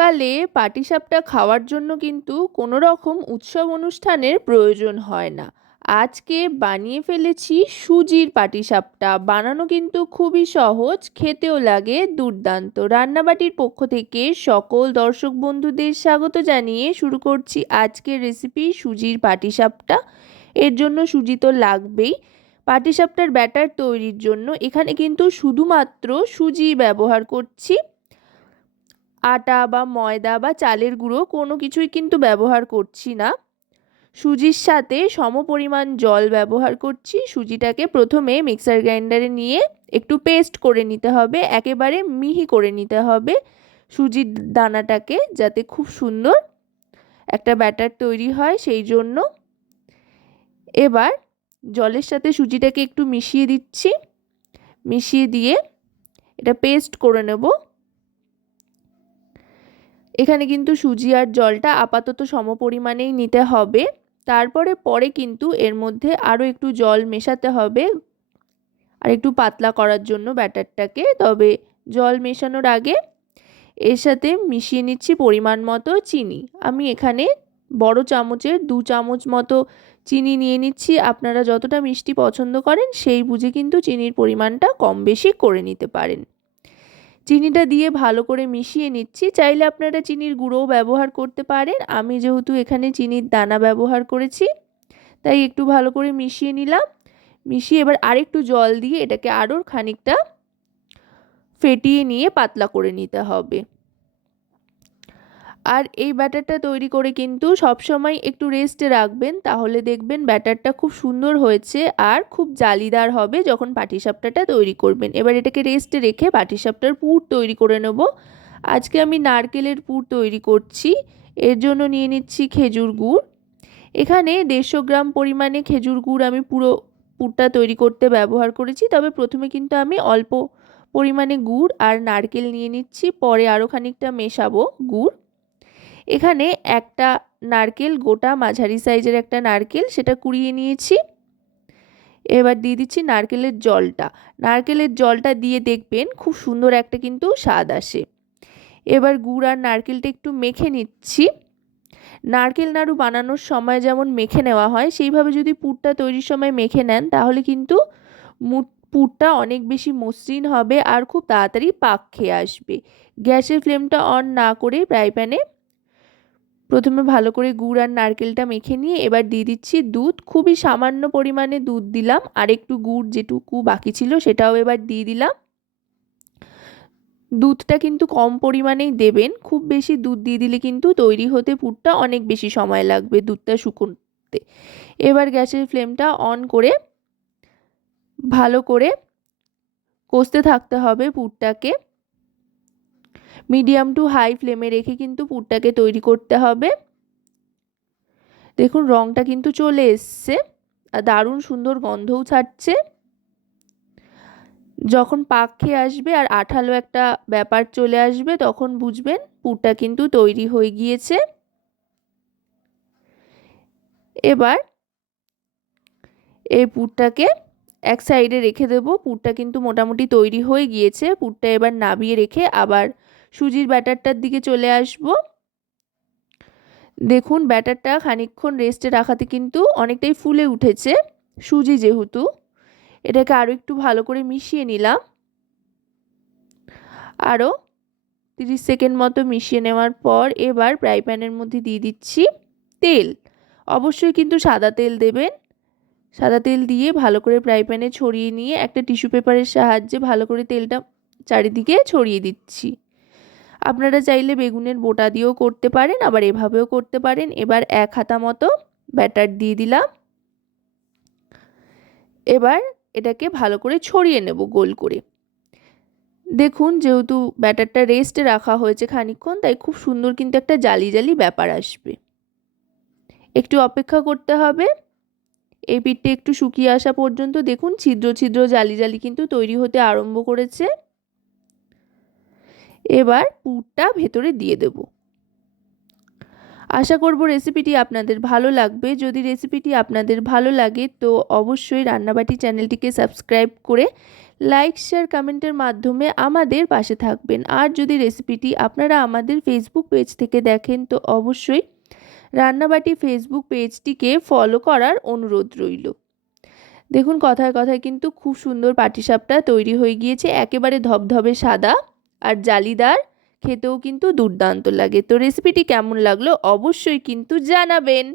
শীতকালে পাটিসাপটা খাওয়ার জন্য কিন্তু কোনো রকম উৎসব অনুষ্ঠানের প্রয়োজন হয় না। আজকে বানিয়ে ফেলেছি সুজির পাটিসাপটা। বানানো কিন্তু খুবই সহজ, খেতেও লাগে দুর্দান্ত। রান্নাবাটির পক্ষ থেকে সকল দর্শক বন্ধুদের স্বাগত জানিয়ে শুরু করছি আজকের রেসিপি সুজির পাটিসাপটা। এর জন্য সুজি তো লাগবেই। পাটিসাপটার ব্যাটার তৈরির জন্য এখানে কিন্তু শুধুমাত্র সুজি ব্যবহার করছি। আটা বা ময়দা বা চালের গুঁড়ো কোনো কিছুই কিন্তু ব্যবহার করছি না। সুজির সাথে সমপরিমাণ জল ব্যবহার করছি। সুজিটাকে প্রথমে মিক্সার গ্রাইন্ডারে নিয়ে একটু পেস্ট করে নিতে হবে, একেবারে মিহি করে নিতে হবে সুজির দানাটাকে, যাতে খুব সুন্দর একটা ব্যাটার তৈরি হয় সেই জন্য। এবার জলের সাথে সুজিটাকে একটু মিশিয়ে দিচ্ছি, মিশিয়ে দিয়ে এটা পেস্ট করে নেব। এখানে কিন্তু সুজি আর জলটা আপাতত সমপরিমাণেই নিতে হবে। পরে কিন্তু এর মধ্যে আরও একটু জল মেশাতে হবে আর একটু পাতলা করার জন্য ব্যাটারটাকে। তবে জল মেশানোর আগে এর সাথে মিশিয়ে নিচ্ছি পরিমাণ মতো চিনি। আমি এখানে বড় চামচের 2 চামচ মতো চিনি নিয়ে নিচ্ছি। আপনারা যতটা মিষ্টি পছন্দ করেন সেই বুঝে কিন্তু চিনির পরিমাণটা কম বেশি করে নিতে পারেন। চিনিটা দিয়ে ভালো করে মিশিয়ে নিচ্ছি। চাইলে আপনারা চিনির গুঁড়োও ব্যবহার করতে পারেন। আমি যেহেতু এখানে চিনির দানা ব্যবহার করেছি তাই একটু ভালো করে মিশিয়ে নিলাম। মিশিয়ে এবার আরেকটু জল দিয়ে এটাকে আরও খানিকটা ফেটিয়ে নিয়ে পাতলা করে নিতে হবে। আর এই ব্যাটারটা তৈরি করে কিন্তু সবসময় একটু রেস্টে রাখবেন, তাহলে দেখবেন ব্যাটারটা খুব সুন্দর হয়েছে আর খুব জালিদার হবে যখন পাটিসাপটাটা তৈরি করবেন। এবার এটাকে রেস্টে রেখে পাটিসাপটার পুর তৈরি করে নেব। আজকে আমি নারকেলের পুর তৈরি করছি। এর জন্য নিয়ে নিচ্ছি খেজুর গুড়। এখানে 150 গ্রাম পরিমাণে খেজুর গুড় আমি পুরো পুরটা তৈরি করতে ব্যবহার করেছি। তবে প্রথমে কিন্তু আমি অল্প পরিমাণে গুড় আর নারকেল নিয়ে নিচ্ছি, পরে আরও খানিকটা মেশাবো গুড়। এখানে একটা নারকেল, গোটা মাঝারি সাইজের একটা নারকেল, সেটা কুড়িয়ে নিয়েছি। এবার দিয়ে দিচ্ছি নারকেলের জলটা। নারকেলের জলটা দিয়ে দেখবেন খুব সুন্দর একটা কিন্তু স্বাদ আসে। এবার গুড় আর নারকেলটা একটু মেখে নিচ্ছি। নারকেল নাড়ু বানানোর সময় যেমন মেখে নেওয়া হয়, সেইভাবে যদি পুরটা তৈরির সময় মেখে নেন তাহলে কিন্তু পুরটা অনেক বেশি মসৃণ হবে আর খুব তাড়াতাড়ি পাক খেয়ে আসবে। গ্যাসের ফ্লেমটা অন না করে ফ্রাই প্যানে প্রথমে ভালো করে গুড় আর নারকেলটা মেখে নিয়ে এবার দিয়ে দিচ্ছি দুধ। খুবই সামান্য পরিমাণে দুধ দিলাম, আর একটু গুড় যেটুকু বাকি ছিল সেটাও এবার দিয়ে দিলাম। দুধটা কিন্তু কম পরিমাণেই দেবেন, খুব বেশি দুধ দিয়ে দিলে কিন্তু তৈরি হতে পুরটা অনেক বেশি সময় লাগবে দুধটা শুকোতে। এবার গ্যাসের ফ্লেমটা অন করে ভালো করে কষতে থাকতে হবে পুরটাকে। মিডিয়াম টু হাই ফ্লেমে রেখে কিন্তু পুরটাকে তৈরি করতে হবে। দেখুন রঙটা কিন্তু চলে এসছে আর দারুণ সুন্দর গন্ধও ছাড়ছে। যখন পাক খেয়ে আসবে আর আঠালো একটা ব্যাপার চলে আসবে তখন বুঝবেন পুরটা কিন্তু তৈরি হয়ে গিয়েছে। এবার এই পুরটাকে এক সাইডে রেখে দেব। পুরটা কিন্তু মোটামুটি তৈরি হয়ে গিয়েছে। পুরটা এবার নামিয়ে রেখে আবার সুজির ব্যাটারটার দিকে চলে আসব। দেখুন ব্যাটারটা খানিকক্ষণ রেস্টে রাখাতে কিন্তু অনেকটাই ফুলে উঠেছে সুজি যেহেতু। এটাকে আরও একটু ভালো করে মিশিয়ে নিলাম। আরও 30 সেকেন্ড মতো মিশিয়ে নেওয়ার পর এবার ফ্রাই প্যানের মধ্যে দিয়ে দিচ্ছি তেল। অবশ্যই কিন্তু সাদা তেল দেবেন। সাদা তেল দিয়ে ভালো করে ফ্রাই প্যানে ছড়িয়ে নিয়ে একটা টিস্যু পেপারের সাহায্যে ভালো করে তেলটা চারিদিকে ছড়িয়ে দিচ্ছি। আপনারা চাইলে বেগুনের বোটা দিয়েও করতে পারেন, আবার এভাবেও করতে পারেন। এবার 1 হাতা মতো ব্যাটার দিয়ে দিলাম। এবার এটাকে ভালো করে ছড়িয়ে নেব গোল করে। দেখুন যেহেতু ব্যাটারটা রেস্টে রাখা হয়েছে খানিকক্ষণ, তাই খুব সুন্দর কিন্তু একটা জালি জালি ব্যাপার আসবে। একটু অপেক্ষা করতে হবে এই পিঠটা একটু শুকিয়ে আসা পর্যন্ত। দেখুন ছিদ্র ছিদ্র জালি জালি কিন্তু তৈরি হতে আরম্ভ করেছে। এবার পুরটা ভেতরে দিয়ে দেব। আশা করব রেসিপিটি আপনাদের ভালো লাগবে। যদি রেসিপিটি আপনাদের ভালো লাগে তো অবশ্যই রান্নাবাটি চ্যানেলটিকে সাবস্ক্রাইব করে লাইক শেয়ার কমেন্টের মাধ্যমে আমাদের পাশে থাকবেন। আর যদি রেসিপিটি আপনারা আমাদের ফেসবুক পেজ থেকে দেখেন তো অবশ্যই রান্নাবাটি ফেসবুক পেজটিকে ফলো করার অনুরোধ রইল। দেখুন কথায় কথায় কিন্তু খুব সুন্দর পাটিসাপটা তৈরি হয়ে গিয়েছে, একেবারে ধবধবে সাদা আর জালিদার, খেতেও কিন্তু দুর্দান্ত লাগে। তো রেসিপিটি কেমন লাগলো অবশ্যই কিন্তু জানাবেন।